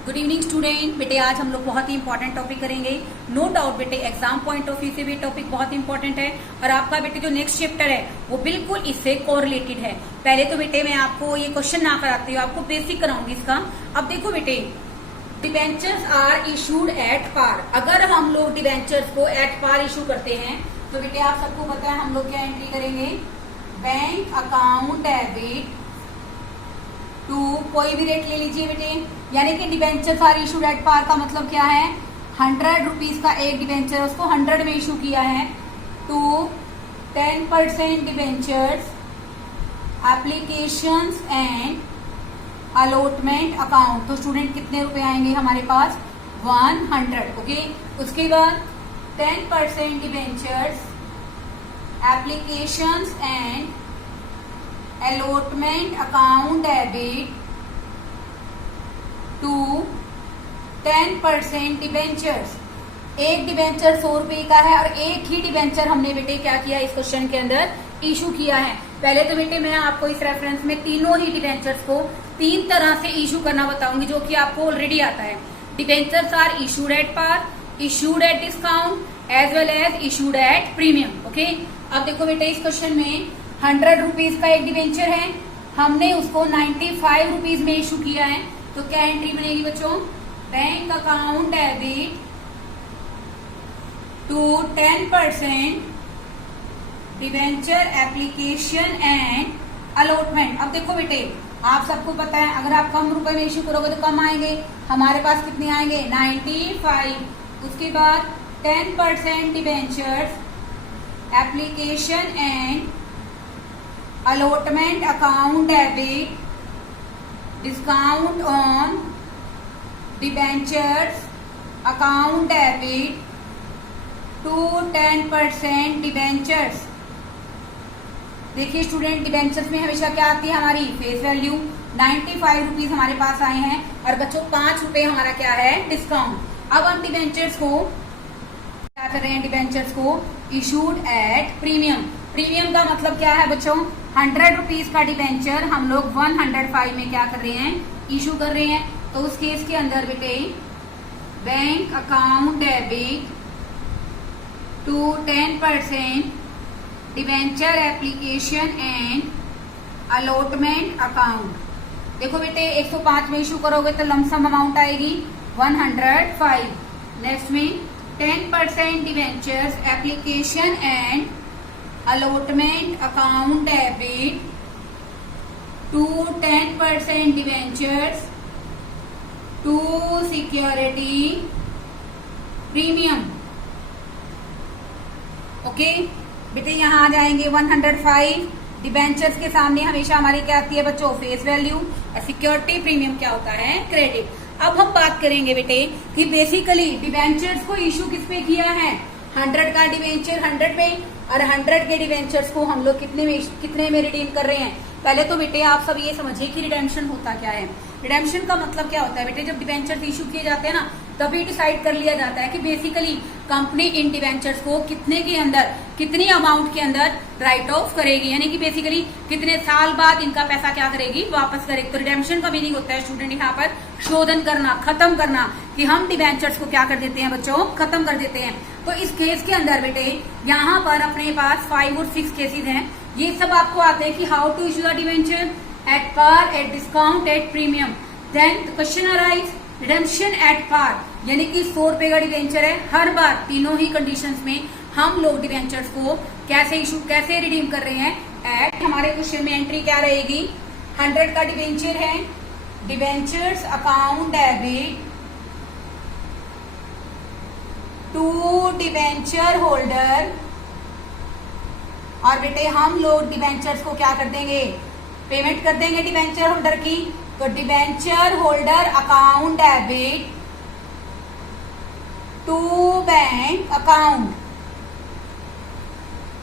Good evening student. बेटे आज हम लोग बहुत ही इंपॉर्टेंट टॉपिक करेंगे। नो डाउट बेटे एग्जाम पॉइंट ऑफ व्यू से भी टॉपिक बहुत इंपॉर्टेंट है और आपका बेटे जो नेक्स्ट चैप्टर है वो बिल्कुल इससे कोरिलेटेड है। पहले तो बेटे मैं आपको ये क्वेश्चन ना कराती हूँ, आपको बेसिक कराऊंगी इसका। अब देखो बेटे, debentures are issued at par. अगर हम लोग डिबेंचर्स को एट पार इशू करते हैं तो बेटे आप सबको पता है हम लोग क्या एंट्री करेंगे, बैंक अकाउंट डेबिट टू कोई भी रेट ले लीजिए बेटे, यानी कि debentures are issued at par का मतलब क्या है, 100 रुपीज का एक डिबेंचर उसको 100 में इशू किया है, to 10% debentures applications and allotment account. तो स्टूडेंट कितने रुपए आएंगे हमारे पास, 100। ओके, उसके बाद 10% debentures applications and allotment account debit to 10% debentures. एक डिबेंचर 100 रुपए का है और एक ही डिबेंचर हमने बेटे क्या किया इस क्वेश्चन के अंदर इशू किया है। पहले तो बेटे मैं आपको इस रेफरेंस में तीनों ही डिबेंचर्स को 3 तरह से इशू करना बताऊंगी जो कि आपको ऑलरेडी आता है। Debentures are issued at par, issued at discount as well as issued at premium. Okay, अब देखो बेटे इस क्वेश्चन में 100 रुपीज का एक डिबेंचर है, हमने उसको 95 रुपीज में इशू किया है। तो क्या एंट्री बनेगी बच्चों, bank account debit to 10% debenture application and allotment. अब देखो बेटे आप सबको पता है अगर आप कम रुपए में इशू करोगे तो कम आएंगे, हमारे पास कितने आएंगे 95। उसके बाद 10% debentures application and allotment account debit discount on debentures account debit to 10% debentures. देखिए स्टूडेंट, डिबेंचर्स में हमेशा क्या आती है हमारी फेस वैल्यू। 95 रुपीज हमारे पास आए हैं और बच्चों 5 रुपए हमारा क्या है डिस्काउंट। अब हम डिबेंचर्स को क्या कर रहे हैं, डिबेंचर्स को इशूड एट प्रीमियम। प्रीमियम का मतलब क्या है बच्चों, 100 रुपीज का डिबेंचर हम लोग 105 में क्या कर रहे हैं, इशू कर रहे हैं। तो उस केस के अंदर बेटे bank account debit to 10% debenture application and allotment account. देखो बेटे 105 में इशू करोगे तो लमसम अमाउंट आएगी 105। नेक्स्ट में 10% debentures application and allotment account debit to 10% debentures to security premium. Okay बेटे यहाँ आ जाएंगे 105। डिबेंचर्स के सामने हमेशा हमारी क्या आती है बच्चों, फेस वैल्यू, और सिक्योरिटी प्रीमियम क्या होता है, क्रेडिट। अब हम बात करेंगे बेटे कि बेसिकली डिबेंचर्स को इशू किस पे किया है, 100 का डिबेंचर 100 में और 100 के डिबेंचर्स को हम लोग कितने में रिडीम कर रहे हैं। पहले तो बेटे आप सब ये समझिए कि रिडेम्पशन होता क्या है। रिडेम्पशन का मतलब क्या होता है बेटे, जब डिबेंचर्स इशू किए जाते हैं ना तभी डिसाइड कर लिया जाता है कि बेसिकली कंपनी इन डिबेंचर्स को कितने के अंदर, कितनी अमाउंट के अंदर राइट ऑफ करेगी, यानी कि बेसिकली कितने साल बाद इनका पैसा क्या करेगी, वापस करेगी। तो रिडेम्पशन का मीनिंग होता है स्टूडेंट यहाँ पर शोधन करना, खत्म करना, कि हम डिबेंचर्स को क्या कर देते हैं बच्चों, खत्म कर देते हैं। तो इस केस के अंदर बेटे यहाँ पर अपने पास 5 और 6 केसेज हैं। ये सब आपको आते हैं कि how to issue the debenture at par, at discount, at premium. Then question arise redemption at par, यानी कि 100 रुपए का डिबेंचर है, हर बार तीनों ही कंडीशंस में हम लोग डिबेंचर्स को कैसे इशू, कैसे रिडीम कर रहे हैं एट। हमारे क्वेश्चन में एंट्री क्या रहेगी, 100 का डिबेंचर है, debentures account debit to debenture holder. और बेटे हम लोग डिबेंचर्स को क्या कर देंगे, पेमेंट कर देंगे डिबेंचर होल्डर की। तो debenture holder account debit to bank account,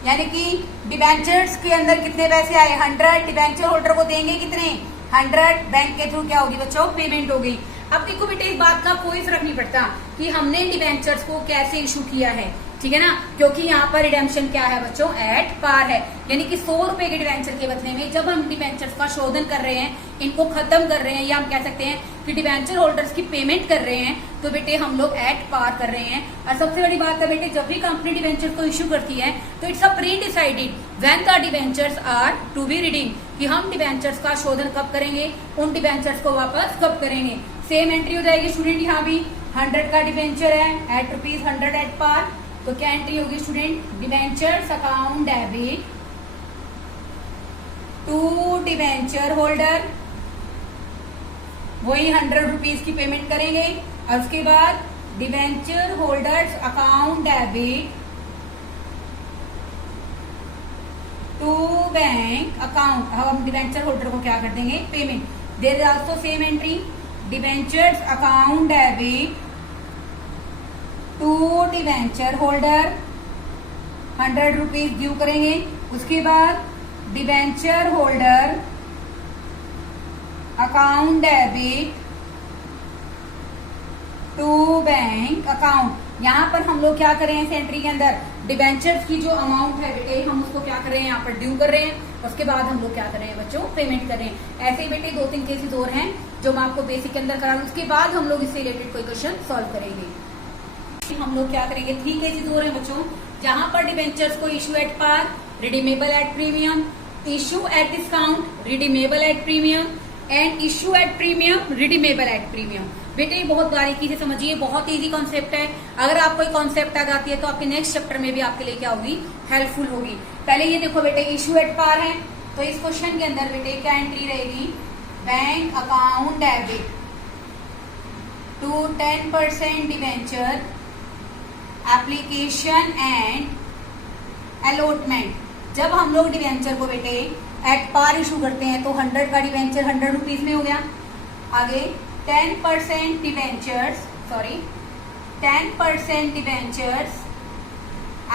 यानी कि डिबेंचर्स के अंदर कितने पैसे आए 100, डिबेंचर होल्डर को देंगे कितने 100, बैंक के थ्रू क्या होगी बच्चों, पेमेंट हो गई। अब देखो बेटे इस बात का कोई फर्क नहीं पड़ता कि हमने डिबेंचर्स को कैसे इशू किया है, ठीक है ना, क्योंकि यहाँ पर रिडेम्पशन क्या है बच्चों, एट पार है। यानी कि 100 रुपए के डिवेंचर के बदले में जब हम डिवेंचर्स का शोधन कर रहे हैं, इनको खत्म कर रहे हैं, या हम कह सकते हैं कि डिवेंचर होल्डर्स की पेमेंट कर रहे हैं, तो बेटे हम लोग एट पार कर रहे हैं। और सबसे बड़ी बात है बेटे, जब भी कंपनी डिवेंचर को इश्यू करती है तो it's a pre decided when the debentures are to be redeem, कि हम डिवेंचर्स का शोधन कब करेंगे, उन डिवेंचर्स को वापस कब करेंगे। सेम एंट्री हो जाएगी स्टूडेंट, यहाँ भी 100 का डिवेंचर है एट ₹100 एट पार, तो क्या एंट्री होगी student, debentures account debit to debenture holder, वही 100 रुपीज की पेमेंट करेंगे। और उसके बाद debenture holders account debit to bank account, हम डिवेंचर होल्डर को क्या कर देंगे, payment. There is also same entry, debentures account debit to debenture holder 100 rupees due करेंगे। उसके बाद debenture holder account debit to bank account. यहाँ पर हम लोग क्या कर रहे हैं इस एंट्री के अंदर, डिवेंचर्स की जो अमाउंट है बेटे हम उसको क्या कर रहे हैं, यहाँ पर ड्यू कर रहे हैं। उसके बाद हम लोग क्या कर रहे हैं बच्चों, पेमेंट कर रहे हैं। ऐसे ही बेटे 2-3 केसेस और हैं जो मैं आपको बेसिक के अंदर करा दूं, उसके बाद हम लोग इससे रिलेटेड कोई क्वेश्चन सॉल्व करेंगे। हम लोग क्या करेंगे, 3 केसेस और हैं बच्चों, जहां पर डिवेंचर्स को issue at par, redeemable at premium, issue at discount, redeemable at premium, and issue at premium, redeemable at premium. बेटे बहुत बारीकी से समझिए, बहुत इजी कॉन्सेप्ट है। अगर आपको कोई कॉन्सेप्ट आ जाती है तो आपके नेक्स्ट चैप्टर में भी आपके लिए क्या होगी, हेल्पफुल होगी। पहले ये देखो बेटे, इश्यू एट पार है, तो इस क्वेश्चन के अंदर बेटे क्या एंट्री रहेगी, bank account debit to 10% debenture application and allotment. जब हम लोग डिवेंचर को बेटे एट पार इशू करते हैं तो 100 का डिवेंचर 100 रुपीज में हो गया। आगे 10% debentures, 10% debentures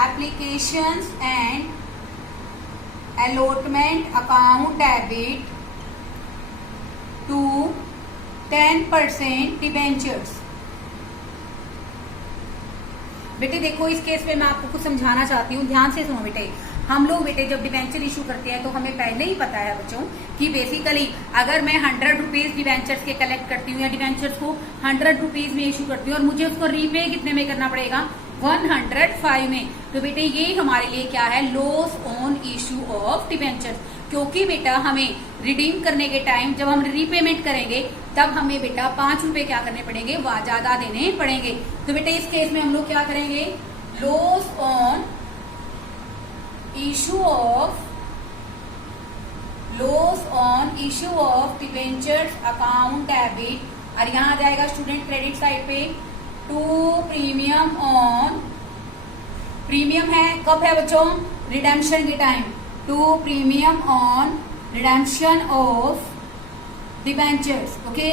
applications and allotment account debit to 10% debentures. बेटे देखो, इस केस में मैं आपको कुछ समझाना चाहती हूँ, ध्यान से सुनो बेटे। हम लोग बेटे जब डिवेंचर इशू करते हैं तो हमें पहले ही पता है बच्चों कि बेसिकली अगर मैं 100 रुपीज डिवेंचर्स के कलेक्ट करती हूँ या डिवेंचर्स को 100 रुपीज में इशू करती हूँ और मुझे उसको रीपे कितने में करना पड़ेगा, 105 में। तो बेटे ये हमारे लिए क्या है, loss on issue of debentures. क्योंकि बेटा हमें रिडीम करने के टाइम जब हम रीपेमेंट करेंगे तब हमें बेटा 5 रुपए क्या करने पड़ेंगे, ज्यादा देने पड़ेंगे। तो बेटा इस केस में हम लोग क्या करेंगे, loss on issue of debentures account debit, और यहाँ जाएगा स्टूडेंट क्रेडिट साइड पे टू प्रीमियम ऑन, प्रीमियम है कब है बच्चों, रिडेम्पशन के time, to premium on redemption of debentures. Okay,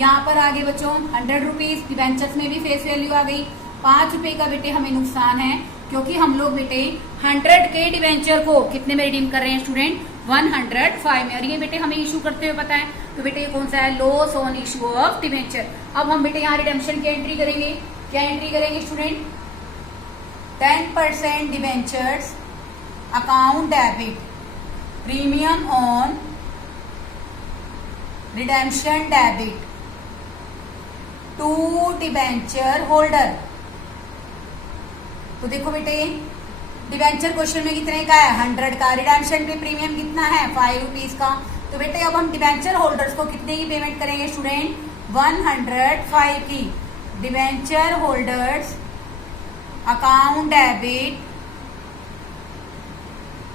यहाँ पर आगे बच्चों 100 रुपीज डिवेंचर्स में भी फेस वैल्यू आ गई। 5 रुपए का बेटे हमें नुकसान है क्योंकि हम लोग बेटे 100 के डिवेंचर को कितने में रिडीम कर रहे हैं स्टूडेंट, 105 में। और ये बेटे हमें इशू करते हुए पता है, तो बेटे ये कौन सा है, loss on issue of debenture. अब हम बेटे यहाँ रिडेम्पशन की एंट्री करेंगे। क्या एंट्री करेंगे student, 10% debentures account debit premium on redemption debit to debenture holder. तो देखो बेटे डिवेंचर क्वेश्चन में कितने का है, 100 का, रिडेम्पशन पे प्रीमियम कितना है, 5 रुपीज का। तो बेटे अब हम डिवेंचर होल्डर्स को कितने की पेमेंट करेंगे स्टूडेंट, 105 की। Debenture holders account debit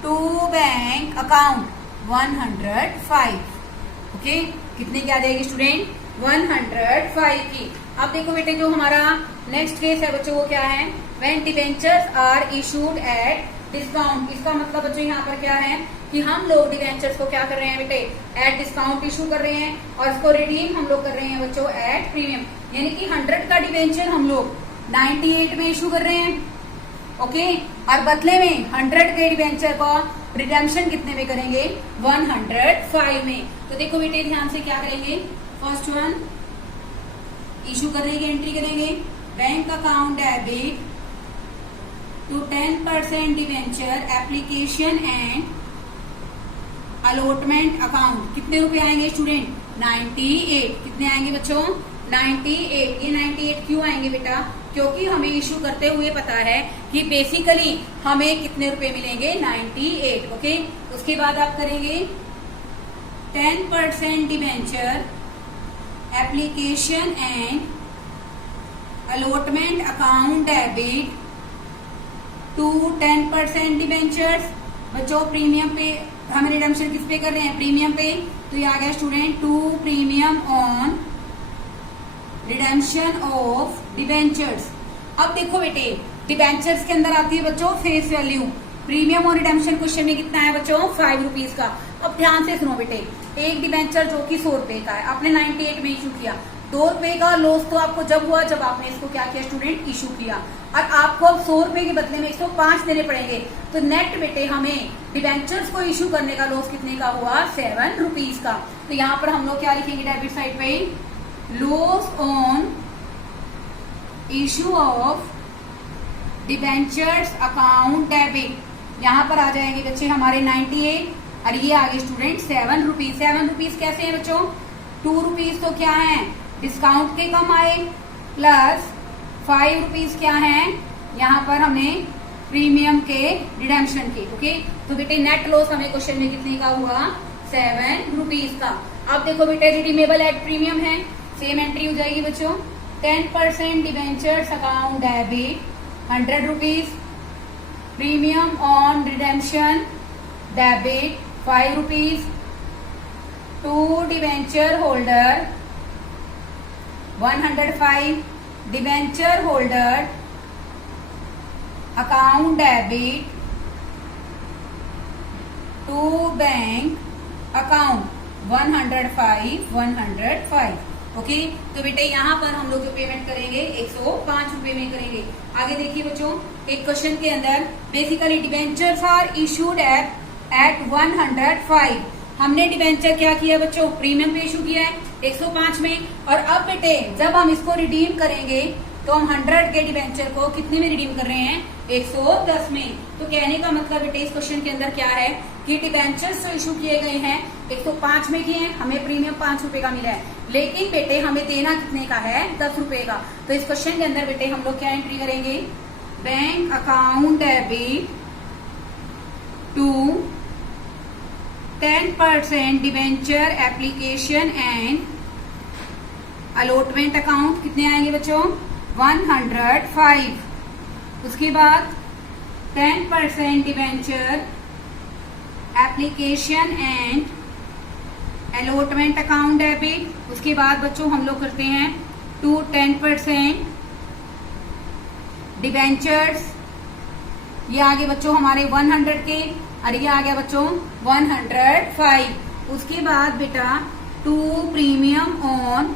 to bank account 105। Okay, कितने की आ जाएगी स्टूडेंट, 105 की। अब देखो बेटे जो हमारा नेक्स्ट केस है बच्चों वो क्या है, when debentures are issued at discount. इसका मतलब बच्चों यहाँ पर क्या है कि हम लोग डिवेंचर्स को क्या कर रहे हैं बेटे, एट डिस्काउंट इशू कर रहे हैं और इसको रिडीम हम लोग कर रहे हैं बच्चों एट प्रीमियम। यानी कि 100 का डिवेंचर हम लोग 98 में इशू कर रहे हैं। ओके, और बदले में 100 के डिवेंचर का रिडेम्पशन कितने में करेंगे, 105 में। तो देखो बेटे ध्यान से क्या करेंगे, फर्स्ट वन इशू करने की एंट्री करेंगे, bank account debit to 10% debenture application and allotment account. कितने रुपए आएंगे स्टूडेंट? 98। कितने आएंगे बच्चों? 98। ये 98 क्यों आएंगे बेटा? क्योंकि हमें इशू करते हुए पता है कि बेसिकली हमें कितने रुपए मिलेंगे? 98। ओके। उसके बाद आप करेंगे 10% debenture application and allotment account debit to 10% debentures. बच्चों प्रीमियम पे हमें रिडम्पशन किस पे कर रहे हैं? प्रीमियम पे। तो ये आ गया student to premium on redemption of debentures. अब देखो बेटे डिवेंचर्स के अंदर आती है बच्चों फेस वैल्यू। प्रीमियम और रिडम्पशन क्वेश्चन में कितना है बच्चों? 5 रुपीज का। अब ध्यान से सुनो बेटे, एक डिवेंचर जो कि 100 रुपए का है, आपने 98 में इशू किया। 2 रुपए का लॉस तो आपको जब हुआ जब आपने इसको क्या किया स्टूडेंट? इशू किया। और आपको अब 100 रुपए के बदले में 105 देने पड़ेंगे। तो नेट बेटे हमें डिवेंचर्स को इशू करने का लॉस कितने का हुआ? 7 रुपीज का। तो यहाँ पर हम लोग क्या लिखेंगे डेबिट साइड पे? Loss on issue of debentures account debit. यहाँ पर आ जाएंगे बच्चे हमारे 98 और ये आगे स्टूडेंट 7 रुपीज। 7 रुपीज कैसे है बच्चों? 2 रुपीज तो क्या है? डिस्काउंट के कम आए, प्लस 5 रुपीज क्या है? यहाँ पर हमें प्रीमियम के रिडेम्पशन के। ओके। तो बेटे नेट लॉस हमें क्वेश्चन में कितने का हुआ? 7 रुपीज का। अब देखो बेटे रिडीमेबल एट प्रीमियम है, सेम एंट्री हो जाएगी बच्चों। 10% debentures account debit 100 rupees, premium on redemption debit 5 rupees, to debenture holder 105, debenture holder account debit to bank account 105। Okay. तो बेटे यहाँ पर हम लोग जो पेमेंट करेंगे 105 रुपए में करेंगे। आगे देखिए बच्चों, एक क्वेश्चन के अंदर basically debentures are issued at 105। हमने डिवेंचर क्या किया बच्चों? प्रीमियम पे इशू किया है 105 में। और अब बेटे जब हम इसको रिडीम करेंगे तो हम 100 के डिवेंचर को कितने में रिडीम कर रहे हैं? 110 में। तो कहने का मतलब बेटे इस क्वेश्चन के अंदर क्या है कि डिवेंचर्स जो इशू किए गए हैं 105 में किए हैं, हमें प्रीमियम 5 रुपए का मिला है, लेकिन बेटे हमें देना कितने का है? 10 रुपए का। तो इस क्वेश्चन के अंदर बेटे हम लोग क्या एंट्री करेंगे? Bank account debit to 10% debenture application and allotment account. कितने आएंगे बच्चों? 105। उसके बाद 10% debenture application and allotment account debit. उसके बाद बच्चों हम लोग करते हैं टू 10% डिवेंचर्स। ये आगे बच्चों हमारे 100 के और ये आ गया बच्चों 105। उसके बाद बेटा to premium on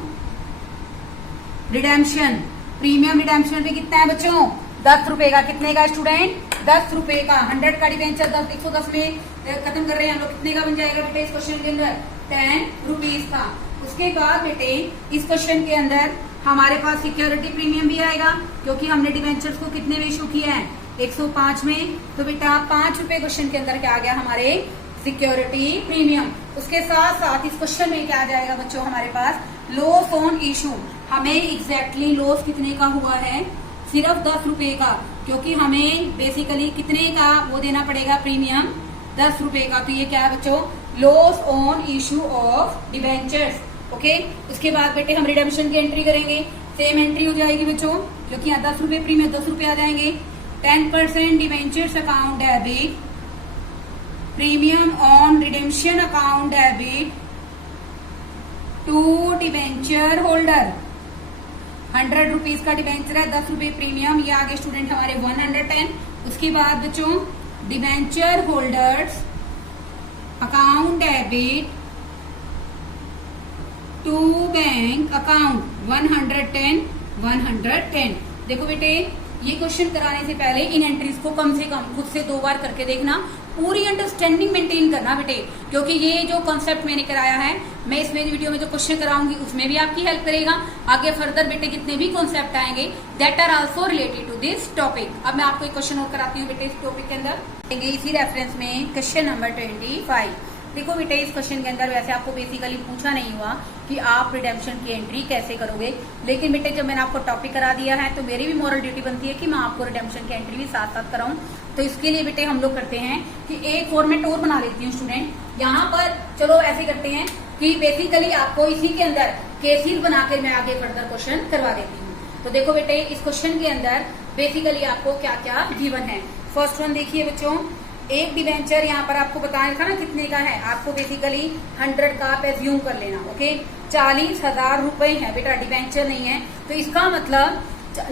redemption. Premium redemption पे कितना है बच्चों? 10 रुपए का। कितने का स्टूडेंट? 10 रुपए का। 100 का डिवेंचर 110 में खत्म कर रहे हैं हम लोग। कितने का बन जाएगा बेटे इस क्वेश्चन के अंदर? 10 रुपीज का। उसके बाद बेटे इस क्वेश्चन के अंदर हमारे पास सिक्योरिटी प्रीमियम भी आएगा, क्योंकि हमने डिवेंचर्स को कितने में इशू किया है? 105 में। तो बेटा 5 रुपए क्वेश्चन के अंदर क्या आ गया? हमारे सिक्योरिटी प्रीमियम। उसके साथ साथ इस क्वेश्चन में क्या आ जाएगा बच्चों हमारे पास? Loss on issue. हमें एग्जैक्टली लॉस कितने का हुआ है? सिर्फ 10 रुपए का, क्योंकि हमें बेसिकली कितने का वो देना पड़ेगा? प्रीमियम 10 रुपए का। तो ये क्या है बच्चों? Loss on issue of debentures. Okay. उसके बाद बेटे हम रिडेम्पशन की एंट्री करेंगे, सेम एंट्री हो जाएगी बच्चों, क्योंकि यहाँ 10 रुपए प्रीमियम 10 रुपए आ जाएंगे। 10% debentures account debit, premium on redemption account debit to debenture holder. 100 rupees का डिवेंचर है, 10 रुपए प्रीमियम। ये आगे स्टूडेंट हमारे 110। उसके बाद बच्चों debenture holders account debit to bank account 110। देखो बेटे ये क्वेश्चन कराने से पहले इन एंट्रीज को कम से कम खुद से 2 बार करके देखना, पूरी अंडरस्टैंडिंग मेंटेन करना बेटे, क्योंकि ये जो कॉन्सेप्ट मैंने कराया है, मैं इसमें वीडियो में जो क्वेश्चन कराऊंगी उसमें भी आपकी हेल्प करेगा। आगे फर्दर बेटे जितने भी कॉन्सेप्ट आएंगे that are also related to this topic. अब मैं आपको एक क्वेश्चन और कराती हूँ बेटे इस टॉपिक के अंदर, इसी रेफरेंस में क्वेश्चन नंबर 25। देखो बेटे इस क्वेश्चन के अंदर वैसे आपको बेसिकली पूछा नहीं हुआ कि आप रिडेम्पशन की एंट्री कैसे करोगे, लेकिन बेटे जब मैंने आपको टॉपिक करा दिया है तो मेरी भी मॉरल ड्यूटी बनती है कि मैं आपको रिडेम्पशन की एंट्री भी साथ साथ कराऊं। तो इसके लिए बेटे हम लोग करते हैं कि एक फॉर्मेट और बना लेती हूँ स्टूडेंट। यहाँ पर चलो ऐसे करते हैं कि बेसिकली आपको इसी के अंदर केसीज बनाकर मैं आगे फर्दर क्वेश्चन करवा देती हूँ। तो देखो बेटे इस क्वेश्चन के अंदर बेसिकली आपको क्या क्या गिवन है। फर्स्ट वन देखिए बच्चों, एक डिवेंचर यहाँ पर आपको बताया था ना कितने का है, आपको बेसिकली 100 का आप एज्यूम कर लेना। ओके, 40,000 रुपए है बेटा, डिवेंचर नहीं है। तो इसका मतलब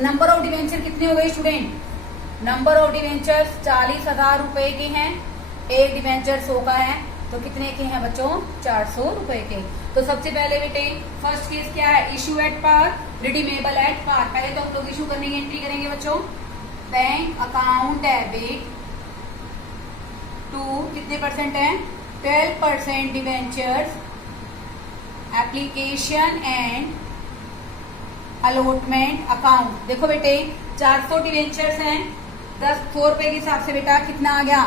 नंबर ऑफ डिवेंचर कितने हो गए स्टूडेंट, नंबर ऑफ डिवेंचर 40,000 रुपए के हैं। एक डिवेंचर 100 का है तो कितने के हैं बच्चों, 400 रुपए के। तो सबसे पहले बेटे फर्स्ट केस क्या है, issue at par, redeemable at par. पहले तो हम लोग इशू करने की एंट्री करेंगे बच्चों, बैंक अकाउंट डेबिट टू कितने परसेंट है, 12% debentures application and allotment account. देखो बेटे 400 डिवेंचर्स हैं, 100 रुपए के हिसाब से बेटा कितना आ गया,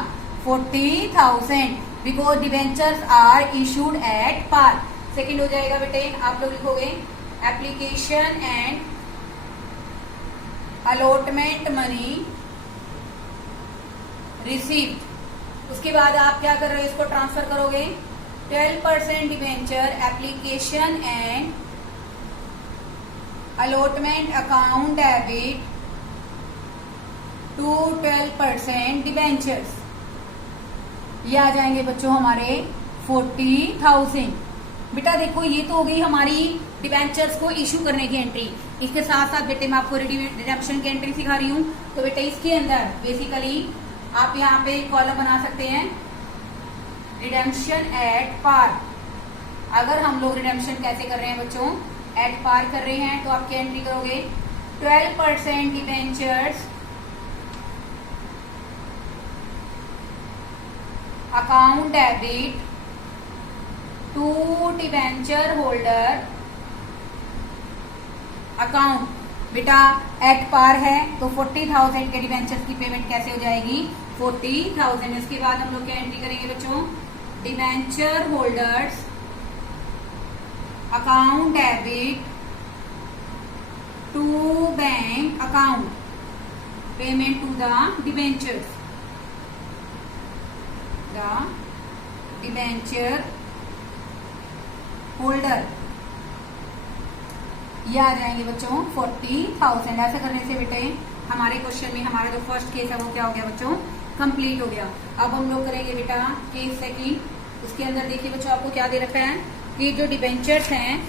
40,000, because debentures are issued at par. Second हो जाएगा बेटे, आप लोग लिखोगे application and allotment money received. उसके बाद आप क्या कर रहे हो, इसको ट्रांसफर करोगे 12% debenture application and allotment account debit to 12% debentures. ये आ जाएंगे बच्चों हमारे 40,000। बेटा देखो ये तो हो गई हमारी डिवेंचर्स को इशू करने की एंट्री। इसके साथ साथ बेटे मैं आपको रिडेम्पशन की एंट्री सिखा रही हूँ। तो बेटे इसके अंदर बेसिकली आप यहाँ पे कॉलम बना सकते हैं, रिडेम्पशन एट पार। अगर हम लोग रिडेम्पशन कैसे कर रहे हैं बच्चों, एट पार कर रहे हैं, तो आप क्या एंट्री करोगे, 12% debentures account debit to debenture holder account. बेटा एट पार है तो 40,000 के डिवेंचर्स की पेमेंट कैसे हो जाएगी, 40,000। इसके बाद हम लोग क्या एंट्री करेंगे बच्चों, debenture holders account debit to bank account payment to the debentures, the debenture holder. ये आ जाएंगे बच्चों 40,000। ऐसे करने से बेटे हमारे क्वेश्चन में हमारा जो फर्स्ट केस है वो क्या हो गया बच्चों, कंप्लीट हो गया। अब हम लोग करेंगे बेटा केस सेकंड। उसके अंदर देखिए बच्चों आपको क्या दे रखा है कि जो डिवेंचर्स हैं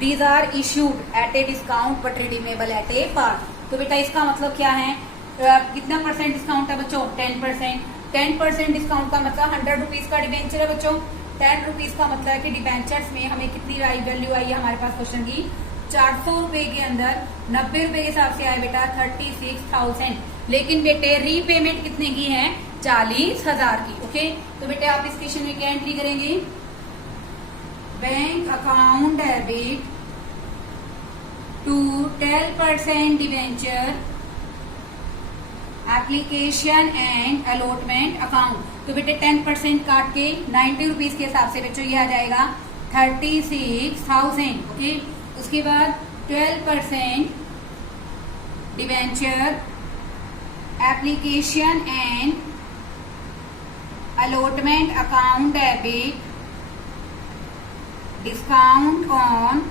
these are issued at a discount but redeemable at a par. तो बेटा इसका मतलब क्या है, कितना परसेंट डिस्काउंट है बच्चों, 10%। 10% डिस्काउंट का मतलब 100 रुपीज का डिवेंचर है बच्चों, 10 रुपीज का मतलब है कि डिवेंचर्स में हमें कितनी वैल्यू आई है हमारे पास क्वेश्चन की, 400 रुपए के अंदर 90 रुपए के हिसाब से आए बेटा 36,000। लेकिन बेटे रीपेमेंट कितने की है, 40,000 की। ओके, तो बेटे आप इस क्वेश्चन में क्या एंट्री करेंगे, bank account debit to 12% debenture application and allotment account. तो बेटे 10% काट के 90 रुपीज के हिसाब से बच्चों ये आ जाएगा 36,000। ओके, उसके बाद 12% debenture application and allotment account debit discount on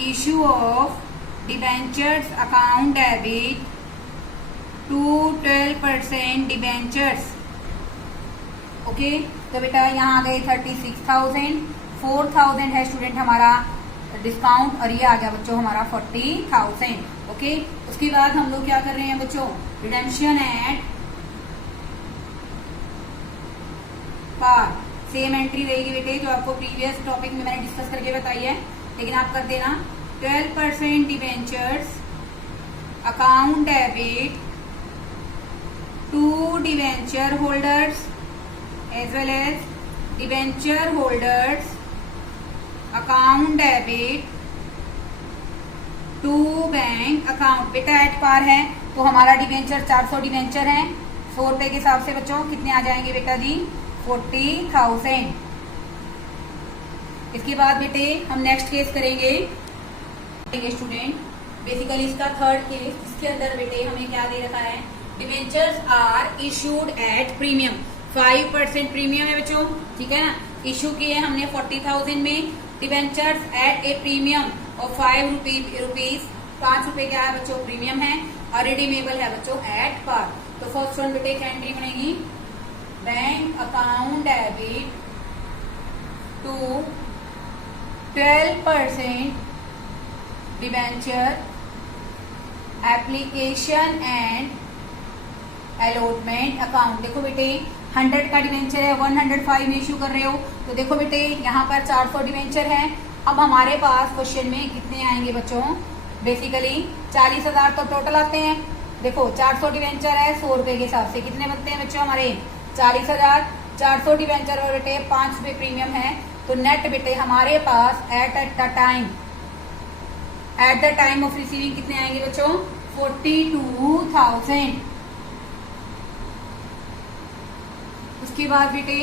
issue of debentures account debit to 12% debentures. Okay, तो बेटा यहाँ आ गए 36,000, 4,000 है स्टूडेंट हमारा डिस्काउंट और ये आ गया बच्चों हमारा 40,000। ओके, उसके बाद हम लोग क्या कर रहे हैं बच्चों, redemption at par. Same entry रहेगी बेटे जो आपको प्रीवियस टॉपिक में मैंने डिस्कस करके बताई है, लेकिन आप कर देना 12% debentures account debit to debenture holders as well as debenture holders account debit to bank account. बेटा एट पार है तो हमारा डिवेंचर 400 डिवेंचर है, 100 रुपए के हिसाब से बच्चों कितने आ जाएंगे बेटा जी 40,000। इसके बाद बेटे हम नेक्स्ट केस करेंगे स्टूडेंट, बेसिकली इसका थर्ड केस। इसके अंदर बेटे हमें क्या दे रखा है, debentures are issued at premium, 5% premium है बच्चों, ठीक है ना। इशू किए हमने 40,000 में, डिवेंचर्स एट ए प्रीमियम और 5 रुपीज 5 रुपए क्या है बच्चों प्रीमियम है, और रिडीमेबल है बच्चों एट पार। तो फर्स्ट वन बेटे क्या एंट्री बनेगी, bank account debit to 12% debenture application and allotment account. देखो बेटे 100 का डिवेंचर है, 105 में इश्यू कर रहे हो, तो देखो बेटे यहाँ पर 400 डिवेंचर है। अब हमारे पास क्वेश्चन में कितने आएंगे बच्चों, बेसिकली 40,000 तो टोटल आते हैं। देखो 400 डिवेंचर है, 100 रुपए के हिसाब से कितने बनते हैं बच्चों हमारे 40,000। 400 डिवेंचर और बेटे 5 रुपए प्रीमियम है, तो नेट बेटे हमारे पास at the time of receiving कितने आएंगे बच्चों 42,000। उसके बाद बेटे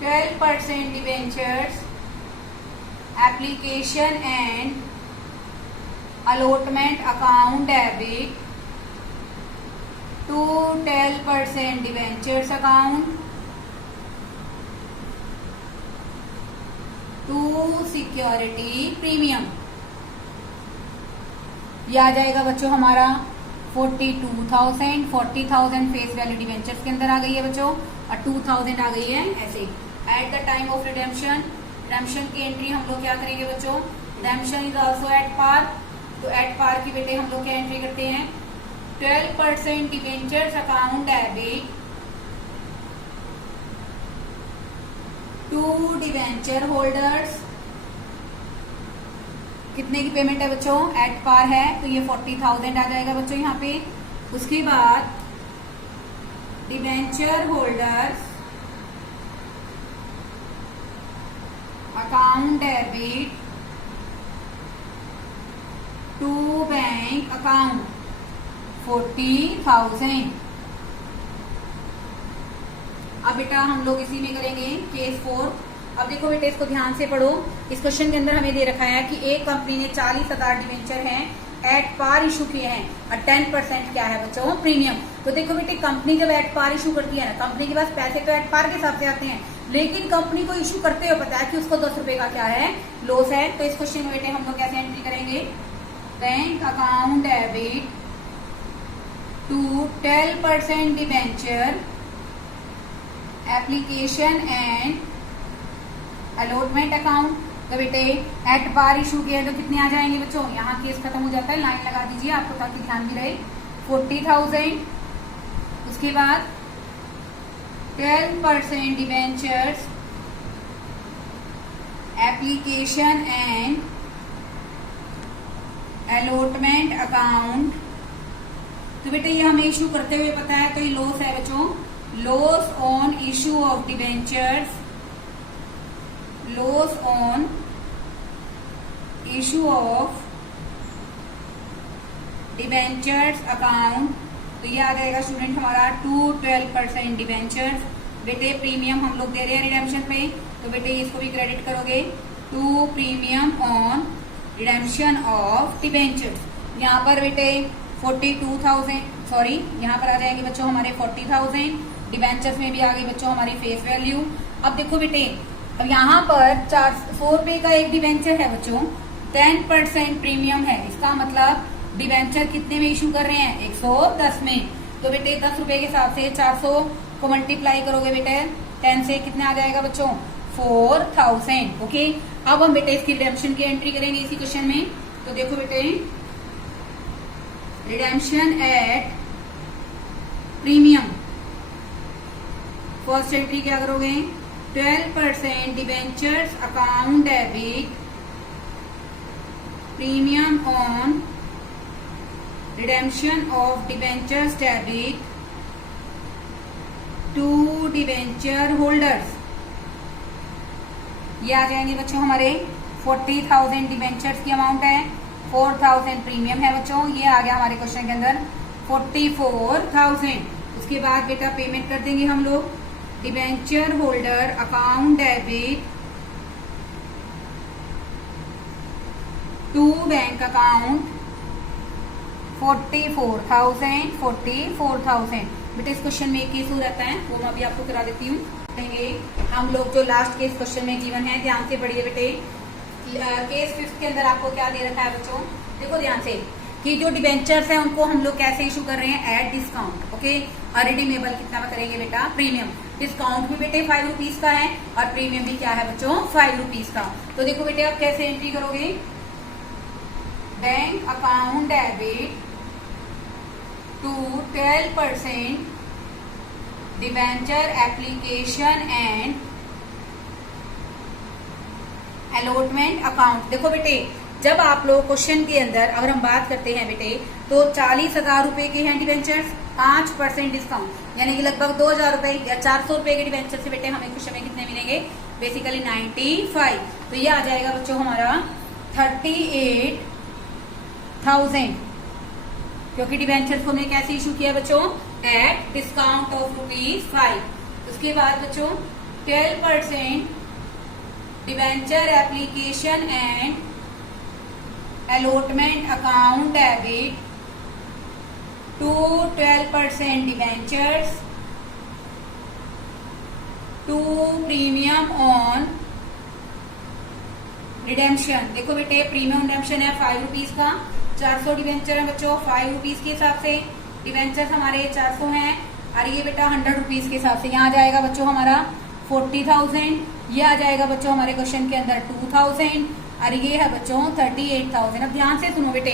12% debentures application and allotment account debit to 12% debentures account to security premium. यह आ जाएगा बच्चों हमारा 42,000, 40,000 फेस वैल्यू डिवेंचर्स के अंदर आ गई है बच्चों, और 2,000 आ गई है ऐसे। At the time of redemption, redemption की एंट्री हम लोग क्या करेंगे बच्चों, redemption is also at par, तो एट पार की बेटे हम लोग क्या एंट्री करते हैं 12% debentures account debit to debenture holders. कितने की पेमेंट है बच्चों एट पार है, तो ये 40,000 आ जाएगा बच्चों यहाँ पे। उसके बाद debenture holders account debit to bank account 40,000। अब बेटा हम लोग इसी में करेंगे केस 4। अब देखो बेटे इसको ध्यान से पढ़ो, इस क्वेश्चन के अंदर हमें दे रखा है कि एक कंपनी ने 40,000 डिवेंचर हैं एट पार इशू किए हैं, और 10% क्या है बच्चों प्रीमियम। तो देखो बेटे कंपनी जब एट पार इशू करती है ना, कंपनी के पास पैसे तो एट पार के हिसाब से आते हैं, लेकिन कंपनी को इशू करते हुए पता है कि उसको 10 रुपए का क्या है लॉस है। तो इस क्वेश्चन में बेटे हम लोग कैसे एंट्री करेंगे, bank account debit to 12% debenture application and allotment account. तो बेटे एट पार इशू किया तो कितने आ जाएंगे बच्चों, यहाँ केस खत्म हो जाता है, लाइन लगा दीजिए आपको ताकि ध्यान भी रहे, 40,000। उसके बाद 12% debentures application and allotment account. तो बेटे ये हमें इशू करते हुए पता है, तो ये लॉस है बच्चों, loss on issue of debentures, loss on issue of debentures account. तो ये आ जाएगा स्टूडेंट हमारा टू 12% डिवेंचर्स। बेटे प्रीमियम हम लोग दे रहे हैं रिडेम्पशन पे, तो बेटे इसको भी क्रेडिट करोगे to premium on redemption of debentures. यहाँ पर बेटे 42,000 सॉरी यहाँ पर आ जाएंगे बच्चों हमारे 40,000, डिवेंचर्स में भी आ गई बच्चों हमारी फेस वैल्यू। अब देखो बेटे अब यहाँ पर 400 रुपए का एक डिवेंचर है बच्चों, 10% प्रीमियम है, इसका मतलब डिवेंचर कितने में इशू कर रहे हैं 110 में। तो बेटे 10 रुपए के हिसाब से 400 को मल्टीप्लाई करोगे बेटे 10 से, कितने आ जाएगा बच्चों 4,000। ओके, अब हम बेटे इसकी रिडेम्पशन की एंट्री करेंगे इसी क्वेश्चन में। तो देखो बेटे redemption at premium, first entry क्या करोगे 12% debentures account debit premium on redemption of debentures debit to debenture holders, ये आ जाएंगे बच्चों हमारे 40,000 डिवेंचर्स की अमाउंट है, 4,000 प्रीमियम है बच्चों, ये आ गया हमारे क्वेश्चन के अंदर 44,000। उसके बाद बेटा पेमेंट कर देंगे हम लोग debenture holder account debit to bank account 44,000। बेटा इस क्वेश्चन में एक केस हो रहता है, वो मैं अभी आपको करा देती हूँ। हम लोग जो लास्ट केस क्वेश्चन में गिवन है, ध्यान से पढ़िए बेटे। केस 5 के अंदर आपको क्या दे रखा है बच्चों, देखो ध्यान से कि जो डिबेंचर्स हैं उनको हम लोग कैसे इशू कर रहे हैं, एट डिस्काउंट। ओके, और रिडीमेबल कितना में करेंगे बेटा, प्रीमियम। डिस्काउंट भी बेटे 5 रुपीज का है और प्रीमियम भी क्या है बच्चों, 5 रुपीज का। तो देखो बेटे आप कैसे एंट्री करोगे, bank account debit to 12% debenture application and allotment account. देखो बेटे जब आप लोग क्वेश्चन के अंदर अगर हम बात करते हैं बेटे तो 40,000 रुपए के हैं डिवेंचर्स, 5% डिस्काउंट यानी कि लगभग 2,000 रुपए या 400 रुपए के डिवेंचर से बेटे हमें क्वेश्चन में कितने मिलेंगे, बेसिकली 95। तो ये आ जाएगा बच्चों हमारा 38,000, क्योंकि डिवेंचर्स को हमने कैसे इशू किया बच्चों, एट डिस्काउंट ऑफ ₹5। उसके बाद बच्चों 12% debenture application and allotment account debit to 12% debentures to premium on redemption। देखो बेटे प्रीमियम रिडेम्पशन है 5 रुपीज का, 400 डिवेंचर है बच्चों 5 रुपीज के हिसाब से, डिवेंचर हमारे 400 हैं और ये बेटा 100 रुपीज के हिसाब से यहाँ जाएगा बच्चों हमारा 40,000। ये आ जाएगा बच्चों हमारे क्वेश्चन के अंदर 2,000 और ये है बच्चों 38,000। अब ध्यान से सुनो बेटे,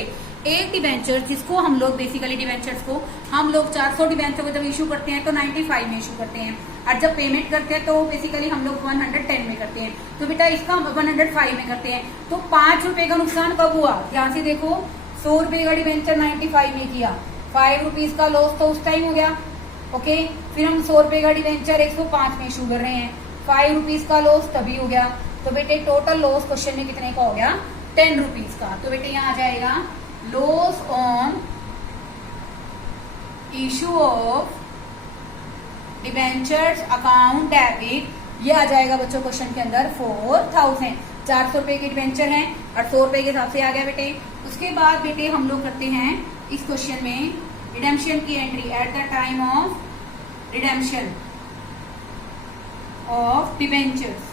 एक डिवेंचर जिसको हम लोग बेसिकली डिवेंचर्स को हम लोग 400 डिवेंचर को जब इशू करते हैं तो 95 में इशू करते हैं और जब पेमेंट करते हैं तो बेसिकली हम लोग 110 में करते हैं। तो बेटा इसका 105 में करते हैं। तो 5 रुपए का नुकसान कब हुआ, ध्यान से देखो, 100 रुपए का डिवेंचर 95 में किया, 5 रुपीज का लॉस तो उस टाइम हो गया। ओके, फिर हम 100 रुपए का डिवेंचर 105 में इशू कर रहे हैं, 5 रुपीज का लॉस तभी हो गया। तो बेटे टोटल लॉस क्वेश्चन में कितने का हो गया, 10 रुपीज का। तो बेटे यहाँ आ जाएगा loss on issue of debentures account debit, ये आ जाएगा बच्चों क्वेश्चन के अंदर 4,000। 400 रुपए के डिबेंचर हैं और 100 रुपए के हिसाब से आ गया बेटे। उसके बाद बेटे हम लोग करते हैं इस क्वेश्चन में रिडेम्पशन की entry at the time of redemption of debentures.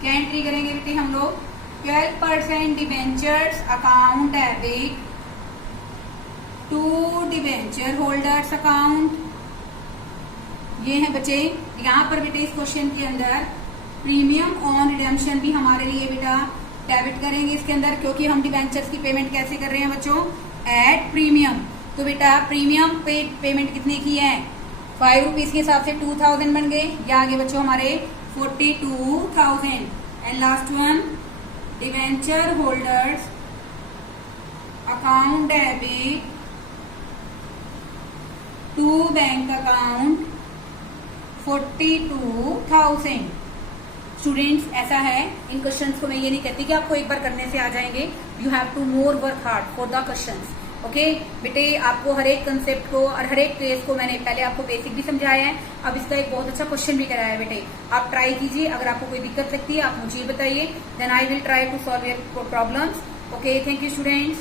क्या एंट्री करेंगे बेटे हम लोग, 12% debentures account debit to debenture holders account. ये है बच्चे, यहाँ पर बेटे इस क्वेश्चन के अंदर प्रीमियम ऑन रिडेम्पशन भी हमारे लिए बेटा डेबिट करेंगे इसके अंदर, क्योंकि हम डिबेंचर्स की पेमेंट कैसे कर रहे हैं बच्चों, एट प्रीमियम। तो बेटा प्रीमियम पेमेंट कितने की है, 5 रुपीज के हिसाब से 2,000 बन गए। ये आगे बच्चों हमारे 42,000 and last one debenture holders account debit to bank account 42,000। Students ऐसा है, इन क्वेश्चंस को मैं ये नहीं कहती कि आपको एक बार करने से आ जाएंगे, you have to more work hard for the questions. Okay बेटे, आपको हर एक कंसेप्ट को और हर एक ट्रेस को मैंने पहले आपको बेसिक भी समझाया है, अब इसका एक बहुत अच्छा क्वेश्चन भी कराया है बेटे। आप ट्राई कीजिए, अगर आपको कोई दिक्कत लगती है आप मुझे बताइए, then I will try to solve your problems. Okay, thank you students.